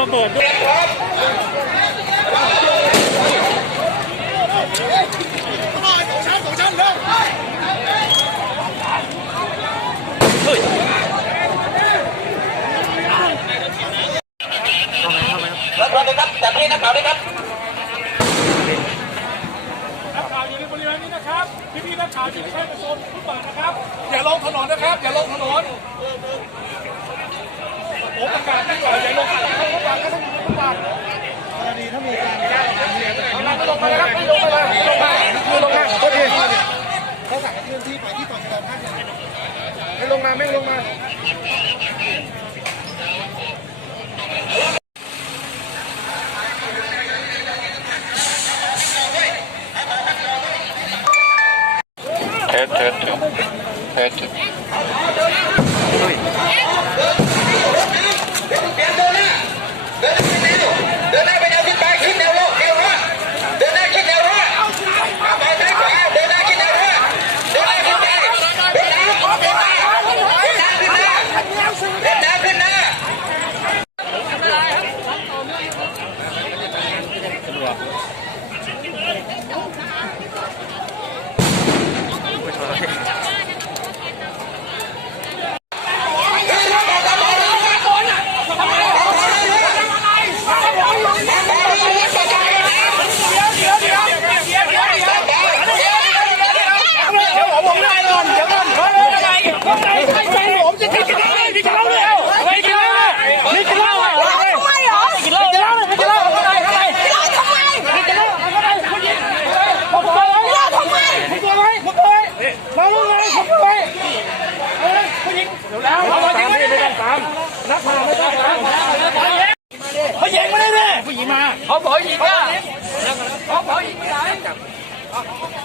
ระเบิดด้วยรับรองครับจากนี้นักข่าวด้วยครับนักข่าวอยู่ในบริเวณนี้นะครับ พี่พี่นักข่าวที่ไม่ใช่ประชนฟุตบาทนะครับ อย่าลงถนนนะครับ อย่าลงถนน ผมประกาศดีกว่าอย่ลงถนนฟุตบาทก็ต้องอยู่ในฟุตบาทกรณีถ้ามีการแจ้งการเรียนเอาล่ะไม่ลงมาครับลงมาเลยลงมาไม่ลงมาโทษทีเขาสั่งให้เคลื่อนที่ไปที่ต่อชะดอภาคหนึ่งไม่ลงมาไม่ลงมาเทสเทสเทสเทส เดินหน้าไปแนวขึ้นไปขึ้นแนวโลกแนวรั้วเดินหน้าขึ้นแนวรั้วไปซ้ายขวาเดินหน้าขึ้นแนวรั้วเดินหน้าขึ้นไปเดินหน้าเดินหน้าเดินหน้าขึ้นหน้าเดินหน้าขึ้นหน้า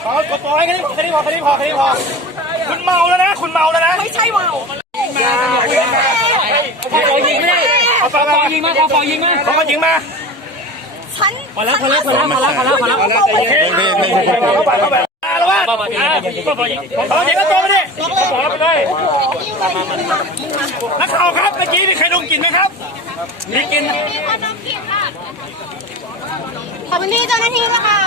พอพอให้แค่นี้พอแค่นี้พอแค่นี้พอแค่นี้พอคุณเมาแล้วนะ คุณเมาแล้วนะ ไม่ใช่ว่าวขอยิงไม่ได้เอาปอยิงมาขอปอยิงมาขอยิงมาฉันพอแล้วพอแล้วพอแล้วพอแล้วพอแล้วพอแล้วพอแล้วเข้าไปเข้าไปมาแล้วว่าขอยิงก็ตัวไปดิขอไปเลยนักข่าวครับเมื่อกี้มีใครดมกลิ่นไหมครับมีกลิ่น ขอบคุณพี่เจ้าหน้าที่ด้วยค่ะ